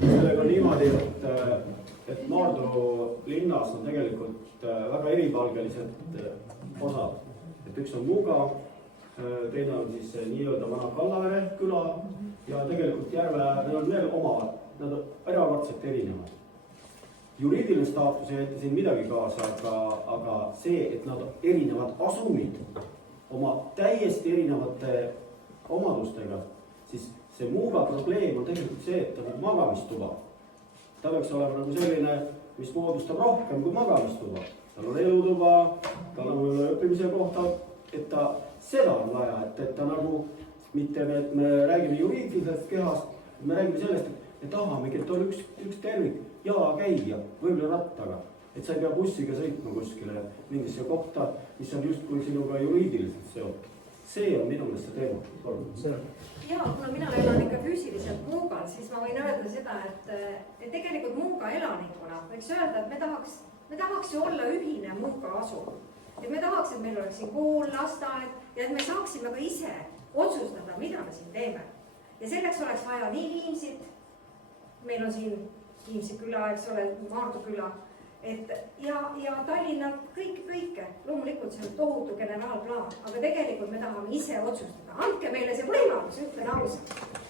sellega on niimoodi, et Maardu linnas on tegelikult väga eripalgelised osad. Et üks on Muuga, teine on siis nii-öelda vana Kallavere küla ja tegelikult Järve, need on veel omavad, nad on erakordselt erinevad. Juriidiline staatus ei jätta siin midagi kaasa, aga see, et nad erinevad asumid oma täiesti erinevate omadustega, siis see Muuga probleem on tegelikult see, et ta on magamistuba. Ta peaks olema nagu selline, mis moodustab rohkem kui magamistuba. Tal on elutuba, tal on õppimise kohta, et ta seda on vaja, et ta nagu mitte, et me räägime juriidilisest kehast, me räägime sellest, et tahamegi, et on üks tervik, jalakäija, võib-olla rattaga, et sa ei pea bussiga sõitma kuskile mingisse kohta, mis on justkui sinuga juriidiliselt seotud. See on minu meelest see teema. Ja, kuna mina elan ikka füüsiliselt Muugal, siis ma võin öelda seda, et tegelikult Muuga elanikuna võiks öelda, et me tahaks ju olla ühine Muuga asu. Et me tahaks, et meil oleks siin kool, lasteaed ja et me saaksime ka ise otsustada, mida me siin teeme. Ja selleks oleks vaja nii Viimsit, meil on siin Viimsi küla, eks ole, Maardu küla, ja Tallinna kõike. Loomulikult see on tohutu generaalplaan, aga tegelikult me tahame ise otsustada. Andke meile see võimalus, ütlen ausalt.